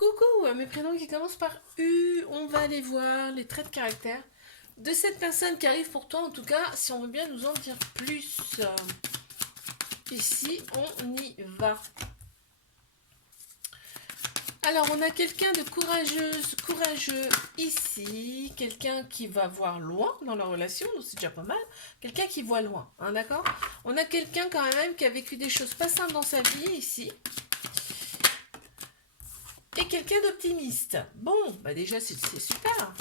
Coucou, mes prénoms qui commencent par U. On va aller voir les traits de caractère de cette personne qui arrive pour toi, en tout cas, si on veut bien nous en dire plus. Ici, on y va. Alors, on a quelqu'un de courageux ici, quelqu'un qui va voir loin dans la relation, donc c'est déjà pas mal. Quelqu'un qui voit loin, hein, d'accord. On a quelqu'un quand même qui a vécu des choses pas simples dans sa vie ici. Et quelqu'un d'optimiste. Bon, bah déjà c'est super.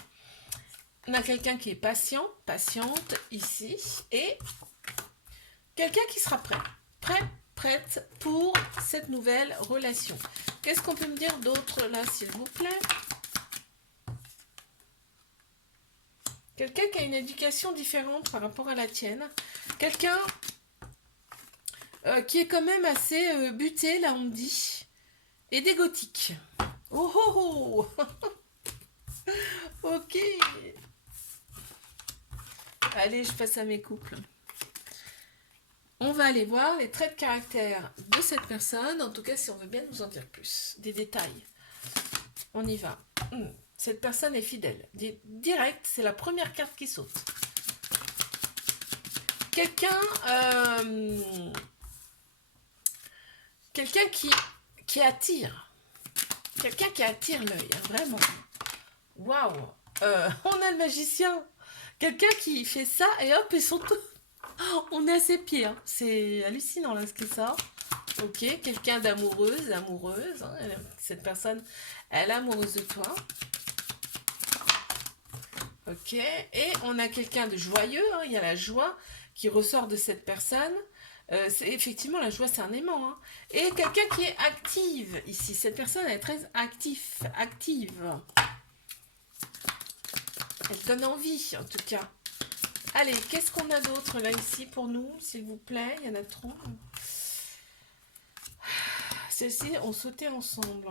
On a quelqu'un qui est patient, patiente ici. Et quelqu'un qui sera prête pour cette nouvelle relation. Qu'est-ce qu'on peut me dire d'autre là, s'il vous plaît? Quelqu'un qui a une éducation différente par rapport à la tienne. Quelqu'un qui est quand même assez buté, là on me dit. Et des gothiques. Oh oh oh. Ok. Allez, je passe à mes couples. On va aller voir les traits de caractère de cette personne, en tout cas si on veut bien nous en dire plus, des détails. On y va. Cette personne est fidèle. Direct, c'est la première carte qui saute. Quelqu'un qui attire. Quelqu'un qui attire l'œil, hein, vraiment. Waouh. On a le magicien. Quelqu'un qui fait ça et hop, ils sont tous... On est à ses pieds, hein. C'est hallucinant là ce qui sort. Ok, quelqu'un amoureuse. Hein. Cette personne, elle est amoureuse de toi. Ok, et on a quelqu'un de joyeux, hein. Il y a la joie qui ressort de cette personne. Effectivement, la joie, c'est un aimant. Hein. Et quelqu'un qui est active ici. Cette personne, elle est très active. Elle donne envie, en tout cas. Allez, qu'est-ce qu'on a d'autre là ici pour nous, s'il vous plaît? Il y en a trop. Celles-ci ont sauté ensemble.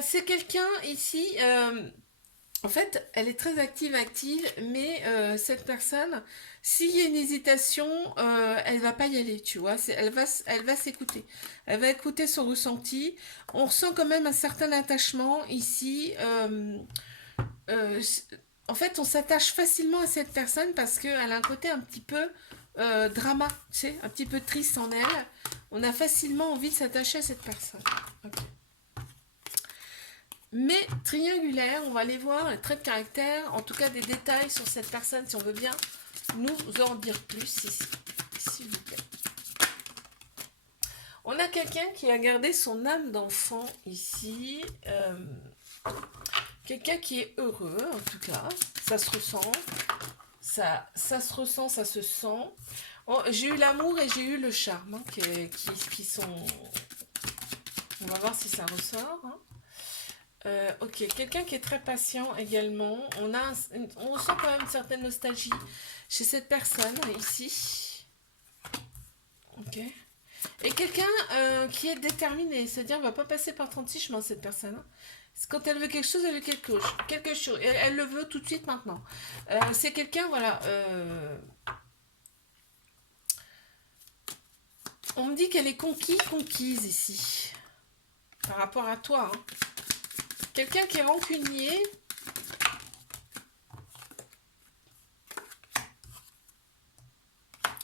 C'est quelqu'un ici, en fait, elle est très active, mais cette personne, s'il y a une hésitation, elle va pas y aller, tu vois. Elle va s'écouter. Elle va écouter son ressenti. On ressent quand même un certain attachement ici. Euh, En fait, on s'attache facilement à cette personne parce qu'elle a un côté un petit peu drama, tu sais, un petit peu triste en elle. On a facilement envie de s'attacher à cette personne. Okay. Mais triangulaire, on va aller voir les traits de caractère, en tout cas des détails sur cette personne, si on veut bien nous en dire plus ici, s'il vous plaît. On a quelqu'un qui a gardé son âme d'enfant ici. Quelqu'un qui est heureux, en tout cas. Ça se ressent. Ça se ressent, ça se sent. Oh, j'ai eu l'amour et j'ai eu le charme hein, qui sont... On va voir si ça ressort. Hein. Ok, quelqu'un qui est très patient également. On ressent quand même une certaine nostalgie chez cette personne ici. Ok. Et quelqu'un qui est déterminé, c'est-à-dire on va pas passer par 36 chemins cette personne. Hein. Quand elle veut quelque chose, elle veut quelque chose. Elle le veut tout de suite maintenant. C'est quelqu'un, voilà. On me dit qu'elle est conquise ici. Par rapport à toi. Hein. Quelqu'un qui est rancunier.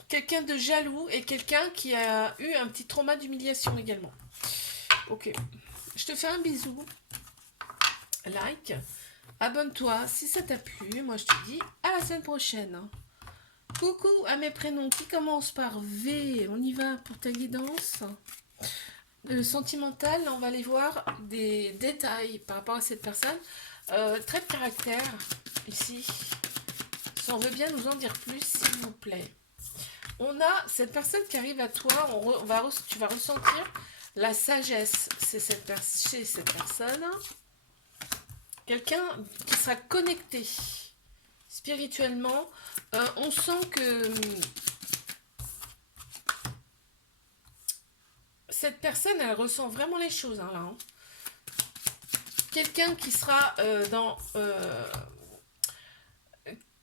Quelqu'un de jaloux et quelqu'un qui a eu un petit trauma d'humiliation également. Ok. Je te fais un bisou. Like. Abonne-toi si ça t'a plu. Moi, je te dis à la semaine prochaine. Coucou à mes prénoms qui commencent par V. On y va pour ta guidance. Le sentimental, on va aller voir des détails par rapport à cette personne. Trait de caractère, ici. Si on veut bien nous en dire plus, s'il vous plaît. On a cette personne qui arrive à toi. Tu vas ressentir la sagesse chez cette personne. Quelqu'un qui sera connecté spirituellement. On sent que cette personne, elle ressent vraiment les choses. Hein, là, hein. Quelqu'un qui sera dans...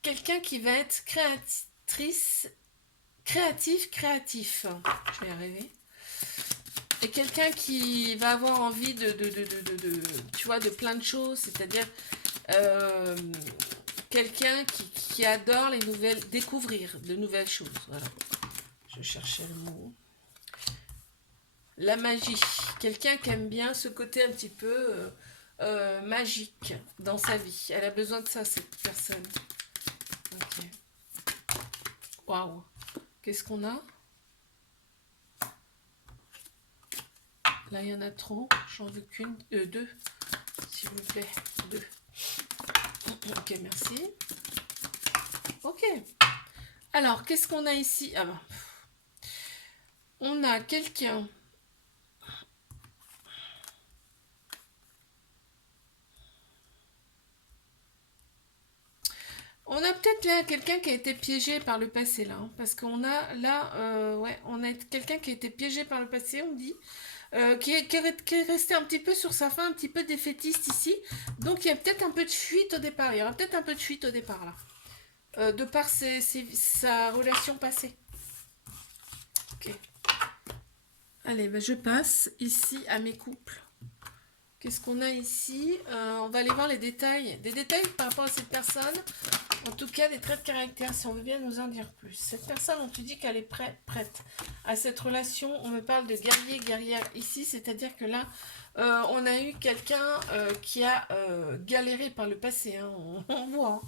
quelqu'un qui va être créatif. Je vais y arriver. Et quelqu'un qui va avoir envie tu vois, de plein de choses, c'est-à-dire quelqu'un qui adore les nouvelles, découvrir de nouvelles choses. Voilà. Je cherchais le mot. La magie. Quelqu'un qui aime bien ce côté un petit peu magique dans sa vie. Elle a besoin de ça, cette personne. Ok. Waouh. Qu'est-ce qu'on a? Là, il y en a trop. J'en veux qu'une. Deux. S'il vous plaît. Deux. Ok, merci. Ok. Alors, qu'est-ce qu'on a ici? Ah ben. On a quelqu'un. On a peut-être là quelqu'un qui a été piégé par le passé là, hein, parce qu'on a là, ouais, on a quelqu'un qui a été piégé par le passé, on dit, qui est resté un petit peu sur sa fin, un petit peu défaitiste ici. Donc il y a peut-être un peu de fuite au départ. Il y aura peut-être un peu de fuite au départ là, de par sa relation passée. Ok. Allez, ben, je passe ici à mes couples. Qu'est-ce qu'on a ici? On va aller voir les détails. Des détails par rapport à cette personne. En tout cas, des traits de caractère, si on veut bien nous en dire plus. Cette personne, on te dit qu'elle est prête à cette relation. On me parle de guerrier, guerrière ici. C'est-à-dire que là, on a eu quelqu'un qui a galéré par le passé. Hein, on voit.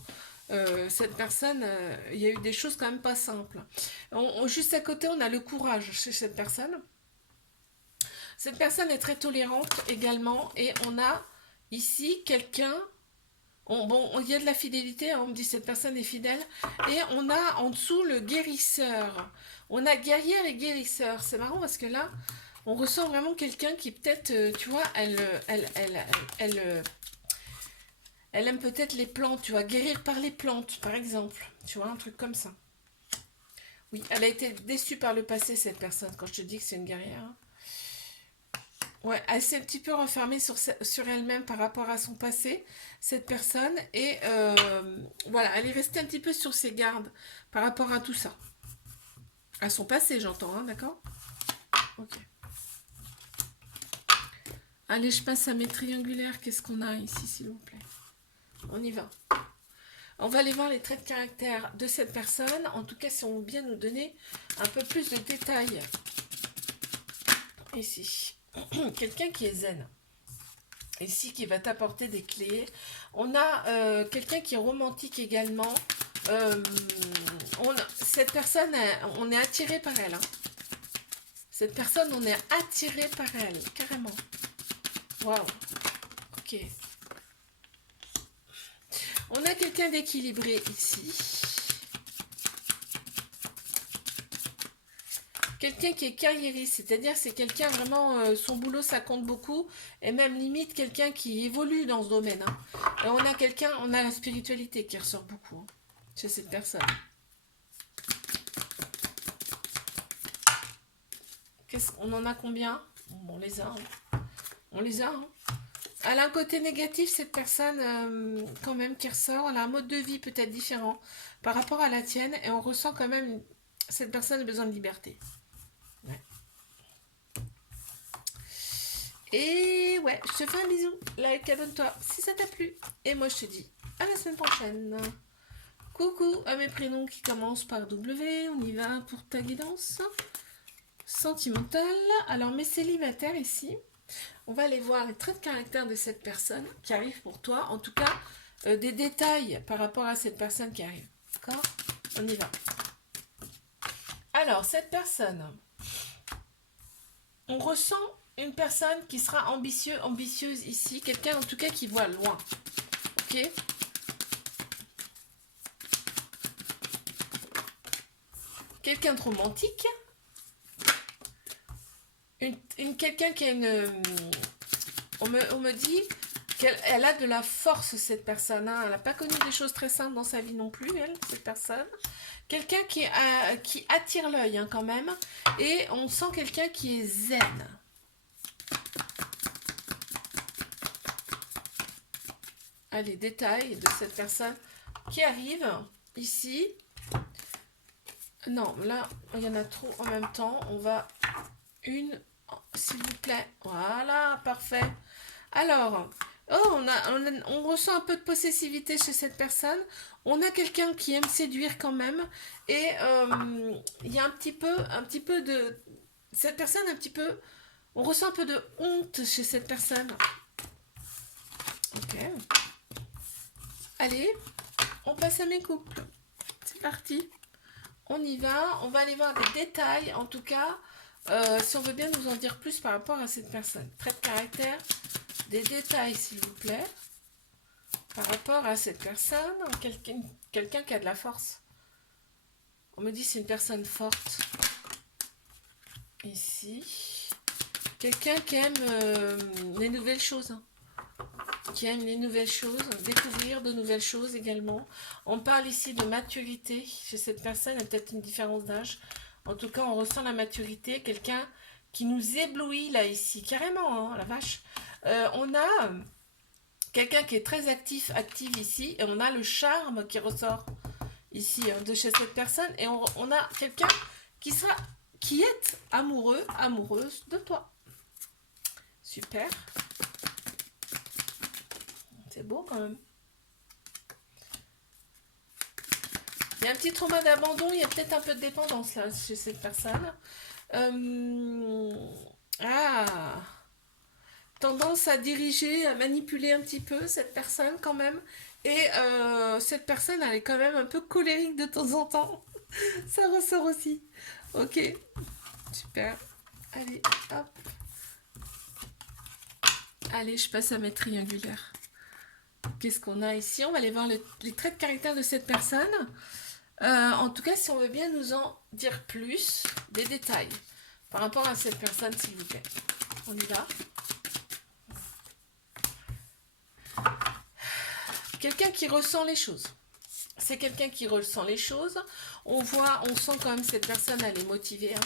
Cette personne, il y a eu des choses quand même pas simples. Juste à côté, on a le courage chez cette personne. Cette personne est très tolérante également. Et on a ici quelqu'un... Bon, il y a de la fidélité, hein, on me dit cette personne est fidèle. Et on a en dessous le guérisseur. On a guerrière et guérisseur. C'est marrant parce que là, on ressent vraiment quelqu'un qui peut-être, tu vois, elle aime peut-être les plantes, tu vois, guérir par les plantes, par exemple. Tu vois, un truc comme ça. Oui, elle a été déçue par le passé, cette personne, quand je te dis que c'est une guerrière. Hein. Ouais, elle s'est un petit peu renfermée sur elle-même par rapport à son passé, cette personne. Et voilà, elle est restée un petit peu sur ses gardes par rapport à tout ça. À son passé, j'entends, hein, d'accord? Ok. Allez, je passe à mes triangulaires. Qu'est-ce qu'on a ici, s'il vous plaît? On y va. On va aller voir les traits de caractère de cette personne. En tout cas, si on veut bien nous donner un peu plus de détails. Ici. Quelqu'un qui est zen. Ici, qui va t'apporter des clés. On a quelqu'un qui est romantique également. Cette personne, on est attiré par elle. Hein. Cette personne, on est attiré par elle, carrément. Waouh. Ok. On a quelqu'un d'équilibré ici. Quelqu'un qui est carriériste, c'est-à-dire c'est quelqu'un vraiment, son boulot ça compte beaucoup, et même limite quelqu'un qui évolue dans ce domaine. Hein. Et on a quelqu'un, on a la spiritualité qui ressort beaucoup hein, chez cette personne. On en a combien? On les a. Hein. On les a. Hein. Elle a un côté négatif, cette personne, quand même, qui ressort. Elle a un mode de vie peut-être différent par rapport à la tienne, et on ressent quand même, cette personne a besoin de liberté. Ouais. Et ouais, je te fais un bisou. Like, abonne-toi si ça t'a plu. Et moi, je te dis à la semaine prochaine. Coucou à mes prénoms qui commencent par W. On y va pour ta guidance sentimentale. Alors, mes célibataires ici, on va aller voir les traits de caractère de cette personne qui arrive pour toi. En tout cas, des détails par rapport à cette personne qui arrive. D'accord? On y va. Alors, cette personne, on ressent une personne qui sera ambitieuse ici. Quelqu'un, en tout cas, qui voit loin. Ok? Quelqu'un de romantique. Quelqu'un qui a une... On me dit qu'elle a de la force, cette personne. Hein. Elle n'a pas connu des choses très simples dans sa vie non plus, elle, cette personne. Quelqu'un qui attire l'œil hein, quand même. Et on sent quelqu'un qui est zen. Allez, détails de cette personne qui arrive ici. Non, là, il y en a trop en même temps. On va une, s'il vous plaît. Voilà, parfait. Alors, oh, on ressent un peu de possessivité chez cette personne. On a quelqu'un qui aime séduire quand même. Et il y a un petit peu de... Cette personne, un petit peu... On ressent un peu de honte chez cette personne. Ok. Allez, on passe à mes couples. C'est parti. On y va. On va aller voir des détails. En tout cas, si on veut bien nous en dire plus par rapport à cette personne. Trait de caractère. Des détails, s'il vous plaît. Par rapport à cette personne. Quelqu'un qui a de la force. On me dit c'est une personne forte. Ici. Quelqu'un qui aime les nouvelles choses. Qui aime les nouvelles choses, découvrir de nouvelles choses également. On parle ici de maturité chez cette personne, il y a peut-être une différence d'âge. En tout cas, on ressent la maturité, quelqu'un qui nous éblouit là ici, carrément, hein, la vache. On a quelqu'un qui est très active ici, et on a le charme qui ressort ici de chez cette personne, et on a quelqu'un qui est amoureux, amoureuse de toi. Super. C'est beau quand même. Il y a un petit trauma d'abandon, il y a peut-être un peu de dépendance là chez cette personne. Ah, tendance à diriger, à manipuler un petit peu cette personne quand même. Et cette personne, elle est quand même un peu colérique de temps en temps. Ça ressort aussi. Ok, super. Allez, hop. Allez, je passe à mes triangulaires. Qu'est-ce qu'on a ici? On va aller voir les traits de caractère de cette personne. En tout cas, si on veut bien nous en dire plus, des détails par rapport à cette personne, s'il vous plaît. On y va. Quelqu'un qui ressent les choses. C'est quelqu'un qui ressent les choses. On sent quand même cette personne, elle est motivée. Hein.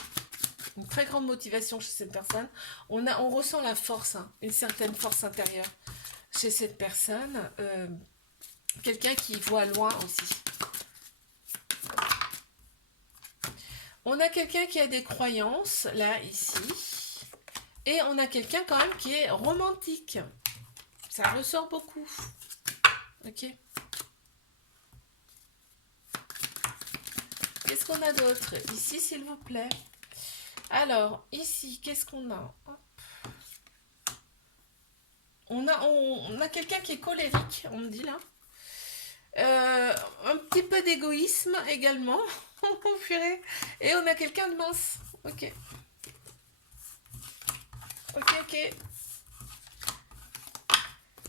Une très grande motivation chez cette personne. On ressent la force, hein, une certaine force intérieure chez cette personne. Quelqu'un qui voit loin aussi. On a quelqu'un qui a des croyances, là, ici. Et on a quelqu'un quand même qui est romantique. Ça ressort beaucoup. Ok. Qu'est-ce qu'on a d'autre ici, s'il vous plaît? Alors, ici, qu'est-ce qu'on a? On a quelqu'un qui est colérique, on me dit là. Un petit peu d'égoïsme également. Et on a quelqu'un de mince. Ok. Ok.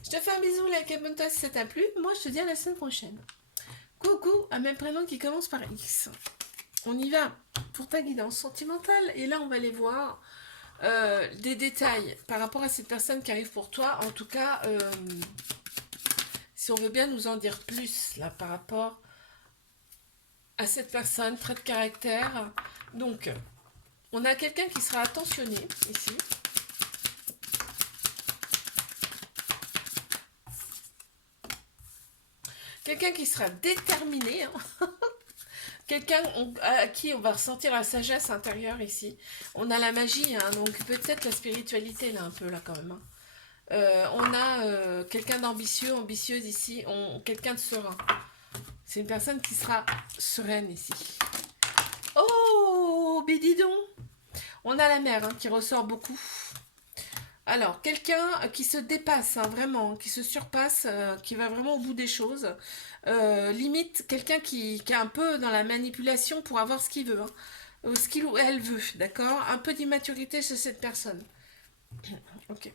Je te fais un bisou, like, abonne-toi si ça t'a plu. Moi, je te dis à la semaine prochaine. Coucou à mes prénoms qui commencent par X. On y va pour ta guidance sentimentale. Et là, on va aller voir des détails par rapport à cette personne qui arrive pour toi. En tout cas, si on veut bien nous en dire plus là par rapport à cette personne, trait de caractère. Donc, on a quelqu'un qui sera attentionné ici. Quelqu'un qui sera déterminé. Hein. Quelqu'un à qui on va ressentir la sagesse intérieure ici. On a la magie, hein, donc peut-être la spiritualité là un peu là quand même. Hein. On a quelqu'un d'ambitieux, ambitieuse ici. Quelqu'un de serein. C'est une personne qui sera sereine ici. Oh, bédidon. On a la mer hein, qui ressort beaucoup. Alors, quelqu'un qui se dépasse, hein, vraiment, qui se surpasse, qui va vraiment au bout des choses. Limite, quelqu'un qui est un peu dans la manipulation pour avoir ce qu'il veut. Hein, ce qu'il ou elle veut, d'accord? Un peu d'immaturité chez cette personne. Ok.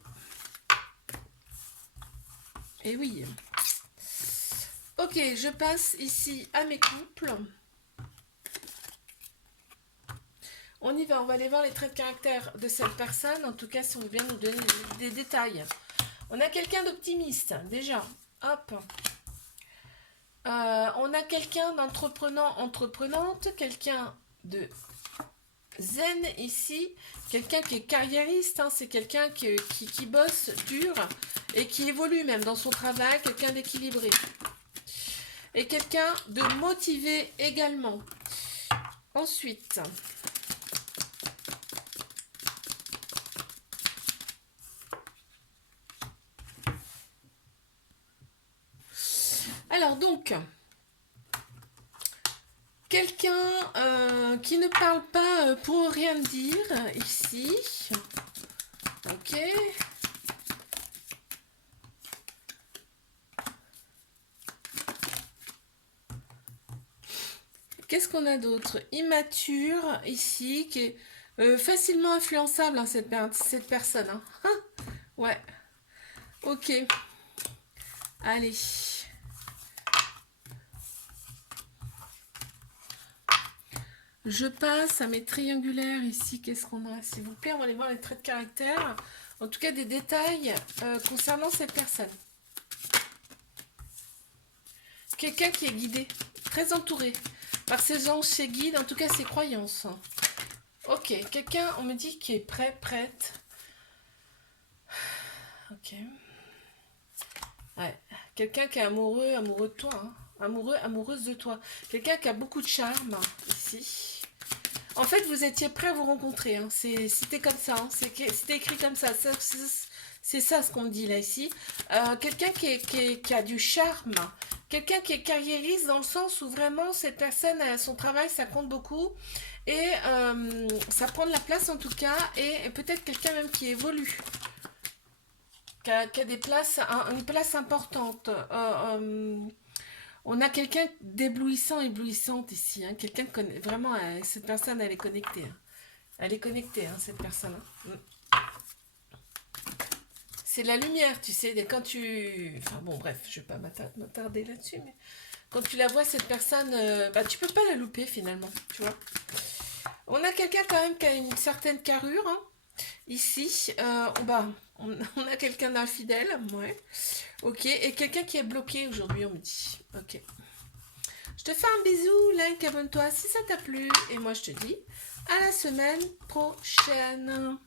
Et oui. Ok, je passe ici à mes couples. On y va, on va aller voir les traits de caractère de cette personne. En tout cas, si on veut bien nous donner des détails. On a quelqu'un d'optimiste, déjà. Hop. On a quelqu'un d'entreprenant, entreprenante. Quelqu'un de zen ici. Quelqu'un qui est carriériste. Hein, c'est quelqu'un qui bosse dur et qui évolue même dans son travail. Quelqu'un d'équilibré. Et quelqu'un de motivé également. Ensuite, alors donc, quelqu'un qui ne parle pas pour rien dire ici. Ok. Qu'est-ce qu'on a d'autre? Immature ici, qui est facilement influençable, hein, cette personne. Hein. Ouais. Ok. Allez. Je passe à mes triangulaires ici. Qu'est-ce qu'on a? S'il vous plaît, on va aller voir les traits de caractère. En tout cas, des détails concernant cette personne. Quelqu'un qui est guidé, très entouré par ses anges, ses guides, en tout cas ses croyances. Ok, quelqu'un, on me dit, qui est prêt, prête. Ok. Ouais, quelqu'un qui est amoureux, amoureux de toi. Hein. Amoureux, amoureuse de toi. Quelqu'un qui a beaucoup de charme, ici. En fait, vous étiez prêt à vous rencontrer. Hein. C'était comme ça. Hein. C'était écrit comme ça. C'est ça ce qu'on me dit là, ici. Quelqu'un qui a du charme. Quelqu'un qui est carriériste dans le sens où vraiment cette personne, son travail, ça compte beaucoup. Et ça prend de la place en tout cas. Et peut-être quelqu'un même qui évolue. Qui a des places, une place importante. On a quelqu'un d'éblouissant, éblouissante ici. Hein. Quelqu'un connaît vraiment, cette personne, elle est connectée. Hein. Elle est connectée, hein, cette personne. Hein. C'est la lumière, tu sais. Quand tu. Enfin bon, bref, je ne vais pas m'attarder là-dessus, mais quand tu la vois, cette personne, bah, tu peux pas la louper finalement, tu vois. On a quelqu'un quand même qui a une certaine carrure. Hein. Ici, on a quelqu'un d'infidèle, ouais. Ok, et quelqu'un qui est bloqué aujourd'hui, on me dit. Ok. Je te fais un bisou, like, abonne-toi si ça t'a plu. Et moi, je te dis à la semaine prochaine.